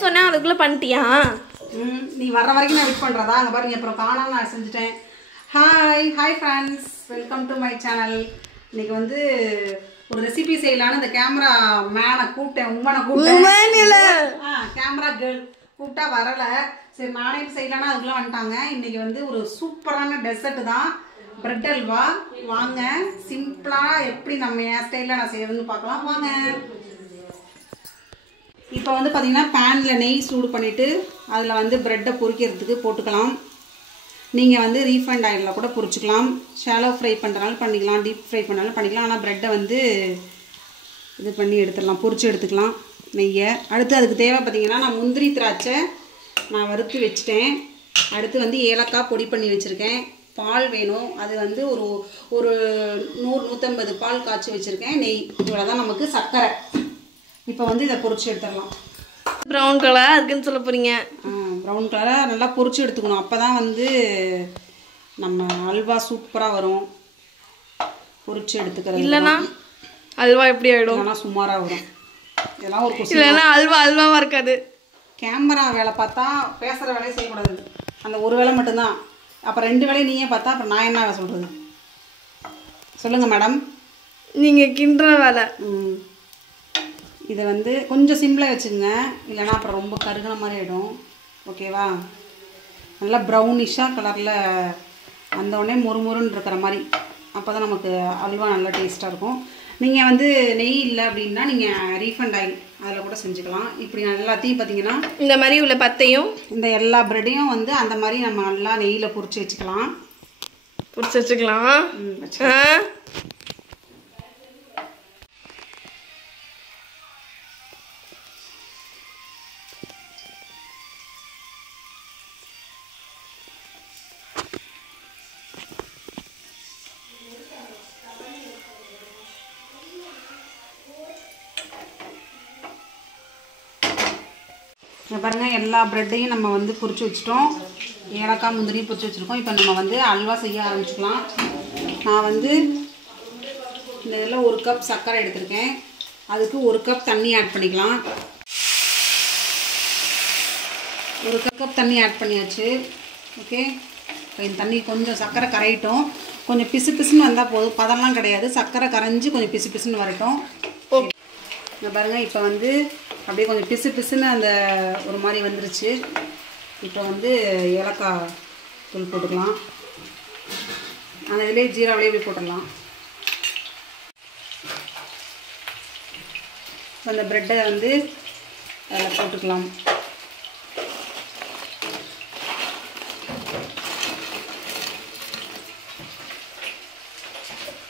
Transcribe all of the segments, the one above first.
பண்ணுவேன்னு சொன்னேன், அதுக்குள்ளே பண்ணிட்டியா? நீ வர்ற வரைக்கும் நான் வெயிட் பண்ணுறதா? அங்கே பாருங்க, அப்புறம் காணாம நான் செஞ்சுட்டேன். Hi friends, welcome to my channel. இன்றைக்கி வந்து ஒரு ரெசிபி செய்யலான்னு இந்த கேமரா மேனை கூப்பிட்டேன், கேமரா கேர்ள் கூப்பிட்டா வரலை. சரி நானே செய்யலான்னா அதுக்குள்ளே வந்துட்டாங்க. இன்றைக்கி வந்து ஒரு சூப்பரான டெசர்ட் தான், பிரெட் அல்வா. வாங்க சிம்பிளாக எப்படி நம்ம என் ஸ்டைலில் நான் செய்யறதுன்னு பார்க்கலாம் வாங்க. இப்போ வந்து பார்த்திங்கன்னா பேனில் நெய் சூடு பண்ணிவிட்டு அதில் வந்து ப்ரெட்டை பொரிக்கிறதுக்கு போட்டுக்கலாம். நீங்கள் வந்து ரீஃபைண்ட் ஆயிலில் கூட பொரிச்சிக்கலாம். ஷாலோ ஃப்ரை பண்ணுறனாலும் பண்ணிக்கலாம், டீப் ஃப்ரை பண்ணாலும் பண்ணிக்கலாம். ஆனால் ப்ரெட்டை வந்து இது பண்ணி எடுத்துடலாம், பொரிச்சு எடுத்துக்கலாம் நெய்யை. அடுத்து அதுக்கு தேவை பார்த்திங்கன்னா நான் முந்திரி திராட்சை நான் வறுத்து வச்சுட்டேன். அடுத்து வந்து ஏலக்காய் பொடி பண்ணி வச்சுருக்கேன். பால் வேணும், அது வந்து ஒரு 100-150 பால் காய்ச்சி வச்சுருக்கேன். நெய் இவ்வளோ தான் நமக்கு. சர்க்கரை. இப்போ வந்து இதை பொரிச்சு எடுத்துடலாம். ப்ரௌன் கலர் இருக்குன்னு சொல்ல போகிறீங்க? ப்ரௌன் கலராக நல்லா பொரிச்சு எடுத்துக்கணும். அப்போ தான் வந்து நம்ம அல்வா சூப்பராக வரும். பொரிச்சு எடுத்துக்கிறது இல்லைன்னா அல்வா எப்படி ஆகிடும்? ஆனால் சுமாராக வரும். இதெல்லாம் ஒரு கொஸ்டின். இல்லைன்னா அல்வாவாக இருக்காது. கேமரா வேலை பார்த்தா பேசுகிற வேலையை செய்யக்கூடாது. அந்த ஒரு வேலை மட்டும்தான். அப்போ 2 வேலையை நீயே பார்த்தா அப்புறம் நான் என்ன சொல்கிறது? சொல்லுங்கள் மேடம். நீங்கள் கிண்டுற வேலை. இதை வந்து கொஞ்சம் சிம்பிளாக வச்சுக்கோங்க, இல்லைனா அப்புறம் ரொம்ப கருகின மாதிரி ஆகிடும். ஓகேவா? நல்லா ப்ரௌனிஷாக கலரில் வந்தோடனே மொறுமொறுன்னு இருக்கிற மாதிரி. அப்போ தான் நமக்கு அல்வா நல்லா டேஸ்ட்டாக இருக்கும். நீங்கள் வந்து நெய் இல்லை அப்படின்னா நீங்கள் ரீஃபண்ட் ஆயில் அதில் கூட செஞ்சுக்கலாம். இப்படி எல்லாத்தையும் பார்த்தீங்கன்னா இந்த மாதிரி உள்ள பத்தையும் இந்த எல்லா ப்ரெட்டையும் வந்து அந்த மாதிரி நம்ம நல்லா நெய்யில் பொரிச்சு வச்சுக்கலாம். பொரிச்சு வச்சுக்கலாம். பாருங்கள், எல்லா ப்ரெட்டையும் நம்ம வந்து பொரிச்சு வச்சுட்டோம். ஏலக்காய் முந்திரியும் பொரிச்சு வச்சுருக்கோம். இப்போ நம்ம வந்து அல்வா செய்ய ஆரம்பிச்சுக்கலாம். நான் வந்து இந்த இதில் 1 கப் சர்க்கரை எடுத்திருக்கேன். அதுக்கு 1 கப் தண்ணி ஆட் பண்ணிக்கலாம். 1 கப் தண்ணி ஆட் பண்ணியாச்சு. ஓகே, இப்போ இந்த தண்ணி கொஞ்சம் சர்க்கரை கரையிட்டோம். கொஞ்சம் பிசு பிசுன்னு வந்தால் போதும், பதம்லாம் கிடையாது. சர்க்கரை கரைஞ்சி கொஞ்சம் பிசு பிசுன்னு வரட்டும். இங்கே பாருங்கள், இப்போ வந்து அப்படியே கொஞ்சம் பிசு பிசுன்னு அந்த ஒரு மாதிரி வந்துருச்சு. இப்போ வந்து ஏலக்காய் தூள் போட்டுக்கலாம். அந்த இதிலே ஜீராவிலே போய் போட்டுடலாம். இப்போ அந்த ப்ரெட்டை வந்து அதில் போட்டுக்கலாம்.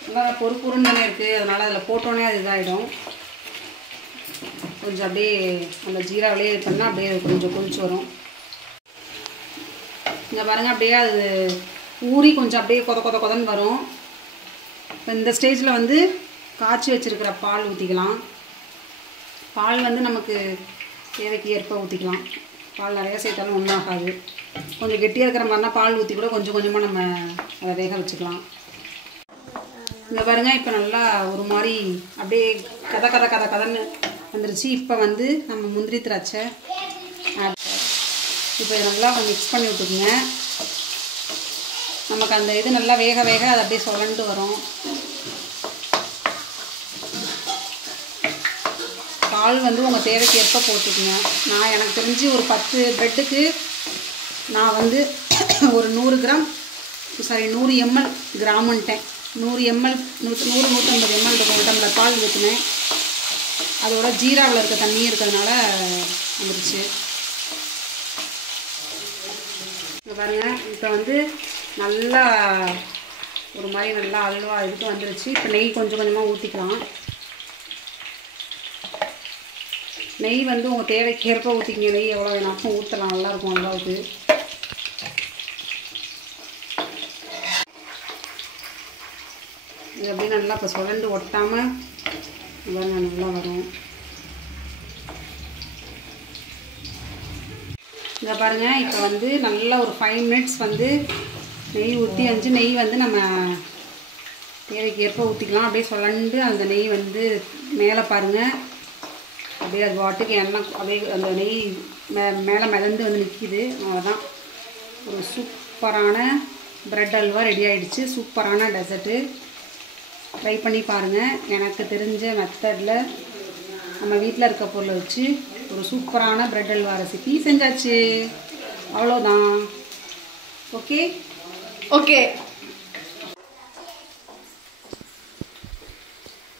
நல்லா பொறுப்புன்னு தானே இருக்குது, அதனால் அதில் போட்டோன்னே அது இதாகிடும். கொஞ்சம் அப்படியே அந்த ஜீராவிலே பண்ணால் அப்படியே கொஞ்சம் கொதிச்சு வரும். இங்கே பாருங்கள், அப்படியே அது ஊறி கொஞ்சம் அப்படியே கொதன்னு வரும். இப்போ இந்த ஸ்டேஜில் வந்து காய்ச்சி வச்சுருக்கிற பால் ஊற்றிக்கலாம். பால் வந்து நமக்கு தேவைக்கு ஏற்ப ஊற்றிக்கலாம். பால் நிறையா சேர்த்தாலும் ஒன்றும் ஆகாது. கொஞ்சம் கெட்டியாக இருக்கிற மாதிரினா பால் ஊற்றி கூட கொஞ்சம் கொஞ்சமாக நம்ம அதை வேக வச்சுக்கலாம். இங்கே பாருங்கள், இப்போ நல்லா ஒரு மாதிரி அப்படியே கதன்னு வந்துருச்சு. இப்போ வந்து நம்ம முந்திரி திராட்சை இப்போ நல்லா மிக்ஸ் பண்ணி விட்டுக்குங்க. நமக்கு அந்த இது நல்லா வேக அது அப்படியே சுழண்டு வரும். பால் வந்து உங்கள் தேவைக்கு ஏற்ப போட்டுக்குங்க. நான் எனக்கு தெரிஞ்சு ஒரு 10 ப்ரெட்டுக்கு நான் வந்து ஒரு 100 ml கிராமுன்ட்டேன். 100 ml 100-150 ml இருக்கும் டம்ளர் பால் ஊற்றுனேன். அதோட ஜீராவில் இருக்க தண்ணியும் இருக்கிறதுனால வந்துருச்சு. பாருங்கள், இப்போ வந்து நல்லா ஒரு மாதிரி நல்லா அல்வா இதுக்கு வந்துருச்சு. இப்போ நெய் கொஞ்சம் கொஞ்சமாக ஊற்றிக்கலாம். நெய் வந்து உங்கள் தேவைக்கு ஏற்ப ஊற்றிக்கிங்க. நெய் எவ்வளோ வேணாலும் ஊற்றலாம், நல்லாயிருக்கும் அல்வாவுக்கு. இது அப்படியே நல்லா இப்போ சுழண்டு ஒட்டாமல் நல்லா வரும். இங்கே பாருங்கள், இப்போ வந்து நல்லா ஒரு 5 minutes வந்து நெய் ஊற்றி நெய் வந்து நம்ம தேவைக்கு ஏற்ப ஊற்றிக்கலாம். அப்படியே சுழண்டு அந்த நெய் வந்து மேலே பாருங்கள் அப்படியே அது வாட்டுக்கு எண்ணெய் அப்படியே அந்த நெய் மேலே மிதந்து வந்து நிற்கிது. அவ்வளோதான், ஒரு சூப்பரான ப்ரெட் அல்வா ரெடி ஆகிடுச்சு. சூப்பரான டெசர்ட்டு, ட்ரை பண்ணி பாருங்கள். எனக்கு தெரிஞ்ச மெத்தடில் நம்ம வீட்டில் இருக்க பொருளை வச்சு ஒரு சூப்பரான ப்ரெட் அல்வா ரெசிபி செஞ்சாச்சு. அவ்வளோதான். ஓகே ஓகே,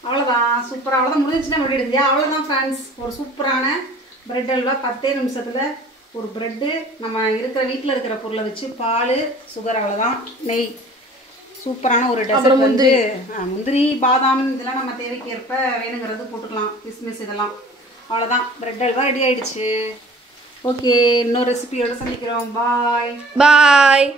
அவ்வளோதான், சூப்பராக. அவ்வளோதான், முடிஞ்சிச்சுன்னா எப்படி இருந்தியா? அவ்வளோதான் ஃப்ரெண்ட்ஸ், ஒரு சூப்பரான ப்ரெட் அல்வா 10 நிமிஷத்தில். ஒரு ப்ரெட்டு நம்ம இருக்கிற வீட்டில் இருக்கிற பொருளை வச்சு பால், சுகர், அவ்வளோதான், நெய், சூப்பரான ஒரு டெசர்ட். வந்து முந்திரி, பாதாம் இதெல்லாம் நம்ம தேவைக்கு ஏற்ப வேணுங்கிறது போட்டுக்கலாம், கிஸ்மிஸ் இதெல்லாம். அவ்வளோதான், ப்ரெட் அல்வா ரெடி ஆகிடுச்சு. ஓகே, இன்னொரு ரெசிபியோடு சந்திக்கிறோம். பாய் பாய்.